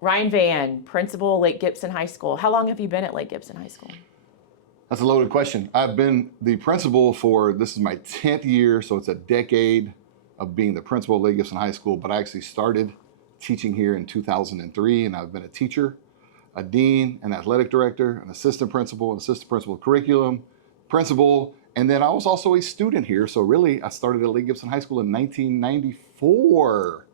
Ryan Vann, principal, Lake Gibson High School. How long have you been at Lake Gibson High School? That's a loaded question. I've been the principal for, this is my 10th year, so it's a decade of being the principal at Lake Gibson High School, but I actually started teaching here in 2003, and I've been a teacher, a dean, an athletic director, an assistant principal of curriculum, principal, and then I was also a student here. So really, I started at Lake Gibson High School in 1994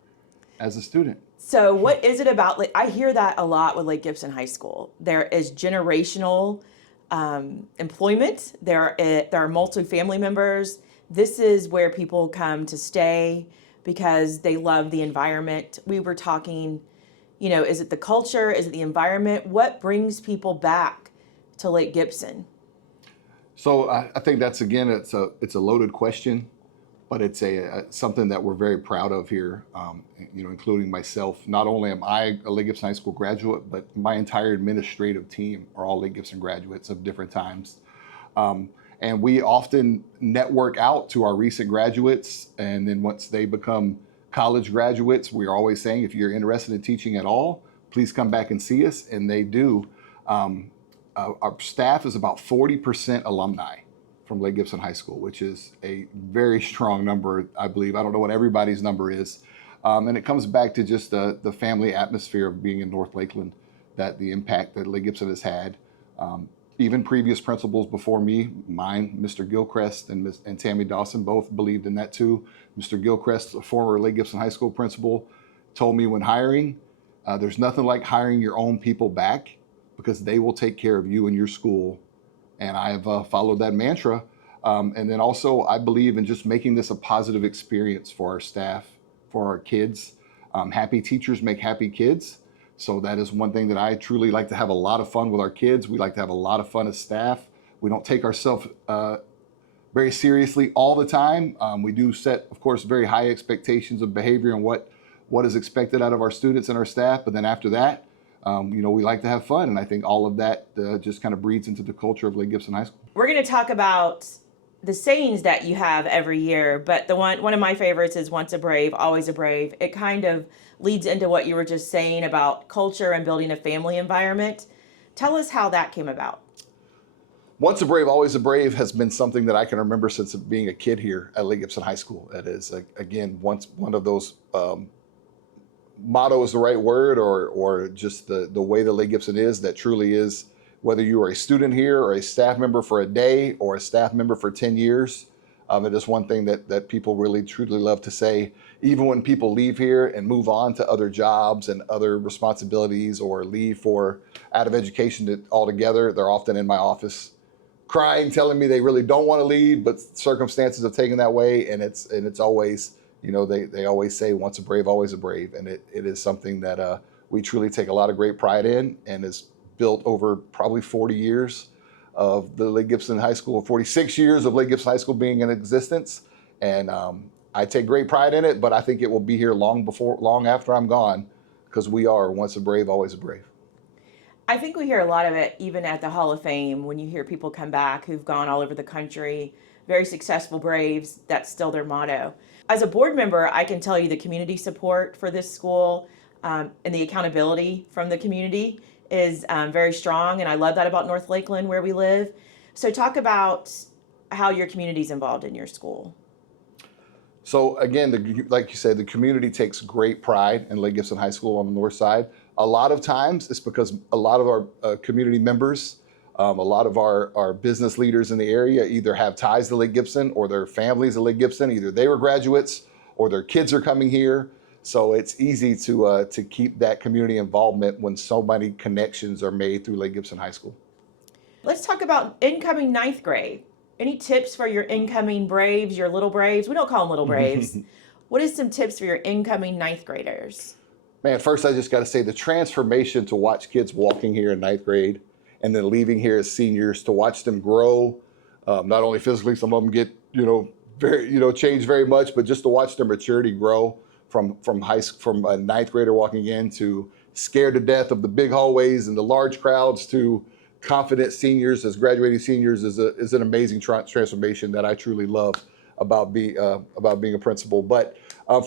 as a student. So what is it about, like, I hear that a lot with Lake Gibson High School. There is generational employment. There are multi-family members. This is where people come to stay because they love the environment. We were talking, is it the culture? Is it the environment? What brings people back to Lake Gibson? So I think that's, again, it's a loaded question, but it's something that we're very proud of here, including myself. Not only am I a Lake Gibson High School graduate, but my entire administrative team are all Lake Gibson graduates of different times. And we often network out to our recent graduates, and then once they become college graduates, we're always saying, if you're interested in teaching at all, please come back and see us, and they do. Our staff is about 40% alumni from Lake Gibson High School, which is a very strong number, I believe. I don't know what everybody's number is. And it comes back to just the family atmosphere of being in North Lakeland, that the impact that Lake Gibson has had. Even previous principals before me, mine, Mr. Gilchrist and Tammy Dawson, both believed in that too. Mr. Gilchrist, a former Lake Gibson High School principal, told me when hiring, there's nothing like hiring your own people back, because they will take care of you and your school. And I've followed that mantra. And then also, I believe in just making this a positive experience for our staff, for our kids. Happy teachers make happy kids. So that is one thing that I truly like, to have a lot of fun with our kids. We like to have a lot of fun as staff. We don't take ourselves very seriously all the time. We do set, of course, very high expectations of behavior and what is expected out of our students and our staff. But then after that, we like to have fun, and I think all of that just kind of breeds into the culture of Lake Gibson High School. We're going to talk about the sayings that you have every year, but the one of my favorites is "Once a brave, always a brave." It kind of leads into what you were just saying about culture and building a family environment. Tell us how that came about. Once a brave, always a brave has been something that I can remember since being a kid here at Lake Gibson High School. That is, again, one of those motto is the right word, or just the way that Lake Gibson is, that truly is, whether you are a student here or a staff member for a day or a staff member for 10 years, it is one thing that people really truly love to say. Even when people leave here and move on to other jobs and other responsibilities, or leave for out of education altogether, they're often in my office crying, telling me they really don't want to leave, but circumstances have taken that way, and it's always, they always say, once a brave, always a brave. And it is something that we truly take a lot of great pride in, and is built over probably 40 years of the Lake Gibson High School, 46 years of Lake Gibson High School being in existence. And I take great pride in it, but I think it will be here long after I'm gone, because we are once a brave, always a brave. I think we hear a lot of it even at the Hall of Fame, when you hear people come back who've gone all over the country, very successful Braves. That's still their motto. As a board member, I can tell you the community support for this school and the accountability from the community is very strong, and I love that about North Lakeland, where we live. So talk how your community is involved in your school. So again, like you said, the community takes great pride in Lake Gibson High School on the north side. A lot of times it's because a lot of our community members, a lot of our business leaders in the area either have ties to Lake Gibson, or their families at Lake Gibson. Either they were graduates or their kids are coming here. So it's easy to keep that community involvement when so many connections are made through Lake Gibson High School. Let's talk about incoming ninth grade. Any tips for your incoming Braves, your little Braves? We don't call them little Braves. What is some tips for your incoming ninth graders? Man, first I just got to say, the transformation to watch kids walking here in ninth grade and then leaving here as seniors, to watch them grow, not only physically, some of them get, change very much, but just to watch their maturity grow from a ninth grader walking in to scared to death of the big hallways and the large crowds to confident seniors as graduating seniors is an amazing transformation that I truly love about being a principal. But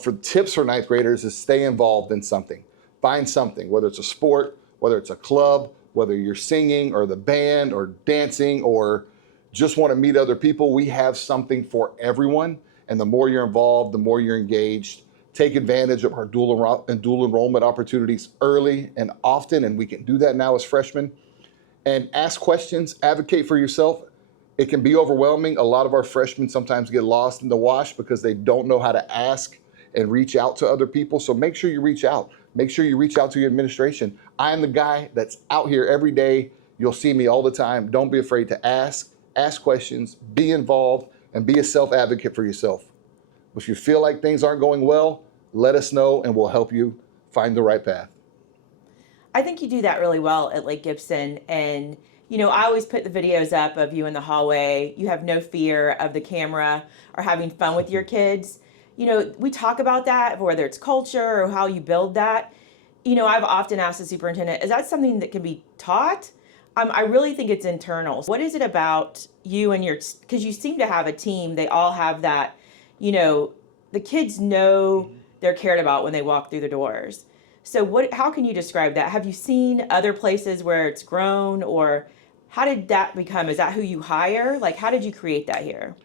for tips for ninth graders is stay involved in something. Find something, whether it's a sport, whether it's a club, whether you're singing or the band or dancing or just want to meet other people. We have something for everyone. And the more you're involved, the more you're engaged. Take advantage of our dual enrollment opportunities early and often, and we can do that now as freshmen. And ask questions, advocate for yourself. It can be overwhelming. A lot of our freshmen sometimes get lost in the wash because they don't know how to ask and reach out to other people. So make sure you reach out. Make sure you reach out to your administration. I'm the guy that's out here every day. You'll see me all the time. Don't be afraid to ask questions, be involved, and be a self-advocate for yourself. If you feel like things aren't going well, let us know and we'll help you find the right path. I think you do that really well at Lake Gibson. And, you know, I always put the videos up of you in the hallway. You have no fear of the camera or having fun with your kids. You know, we talk about that, whether it's culture or how you build that. You know, I've often asked the superintendent, is that something that can be taught? I really think it's internal. What is it about you and your, because you seem to have a team, they all have that, you know, the kids know they're cared about when they walk through the doors. So how can you describe that? Have you seen other places where it's grown, or how did that become? Is that who you hire? Like, how did you create that here?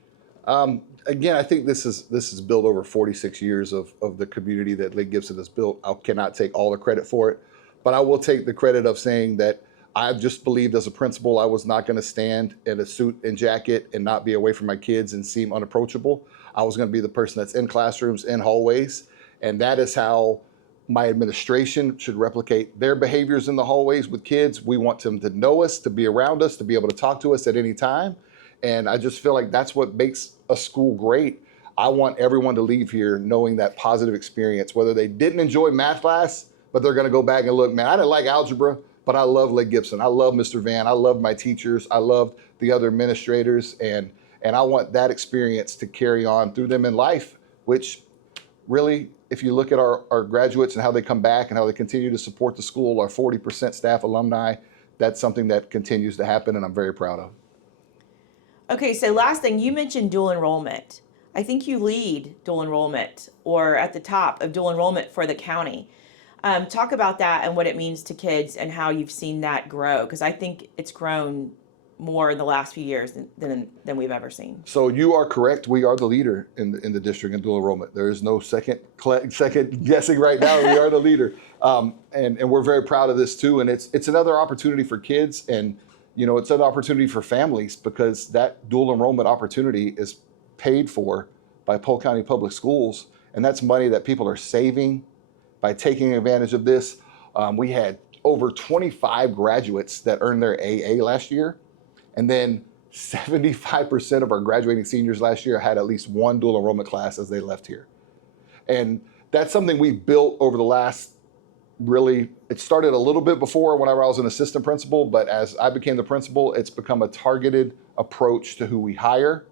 Again, I think this is built over 46 years of the community that Lake Gibson has built. I cannot take all the credit for it, but I will take the credit of saying that I just believed as a principal I was not going to stand in a suit and jacket and not be away from my kids and seem unapproachable. I was going to be the person that's in classrooms, in hallways, and that is how my administration should replicate their behaviors in the hallways with kids. We want them to know us, to be around us, to be able to talk to us at any time. And I just feel like that's what makes a school great. I want everyone to leave here knowing that positive experience, whether they didn't enjoy math class, but they're going to go back and look, man, I didn't like algebra, but I love Lake Gibson. I love Mr. Vann. I love my teachers. I love the other administrators. And I want that experience to carry on through them in life, which really, if you look at our graduates and how they come back and how they continue to support the school, our 40% staff alumni, that's something that continues to happen and I'm very proud of. Okay, so last thing, you mentioned dual enrollment. I think you lead dual enrollment, or at the top of dual enrollment for the county. Talk about that and what it means to kids and how you've seen that grow, because I think it's grown more in the last few years than we've ever seen. So you are correct. We are the leader in the district in dual enrollment. There is no second guessing right now. We are the leader, and we're very proud of this too. And it's another opportunity for kids, and you know, it's an opportunity for families, because that dual enrollment opportunity is paid for by Polk County Public Schools, and that's money that people are saving by taking advantage of this. We had over 25 graduates that earned their AA last year, and then 75% of our graduating seniors last year had at least one dual enrollment class as they left here. And that's something we built over the last, really, it started a little bit before when I was an assistant principal, but as I became the principal, it's become a targeted approach to who we hire,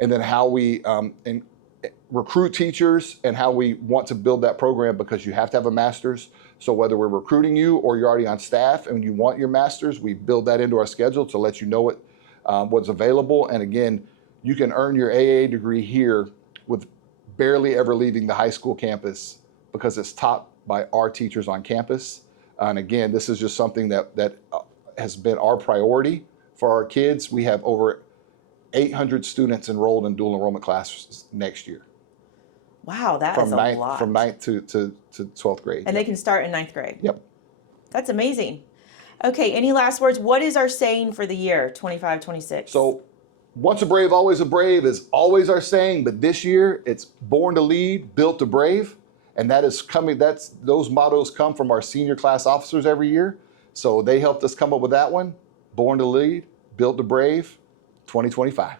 and then how we recruit teachers, and how we want to build that program, because you have to have a master's. So whether we're recruiting you or you're already on staff and you want your master's, we build that into our schedule to let you know what's available. And again, you can earn your AA degree here with barely ever leaving the high school campus, because it's taught by our teachers on campus. And again, this is just something that has been our priority for our kids. We have over 800 students enrolled in dual enrollment classes next year. Wow, that is a lot. From 9th to 12th grade. And they can start in 9th grade. Yep. That's amazing. Okay, any last words? What is our saying for the year, 25-26? So, once a brave, always a brave is always our saying, but this year it's born to lead, built to brave. And that is coming, those mottos come from our senior class officers every year. So they helped us come up with that one. Born to lead, built to brave, 2025.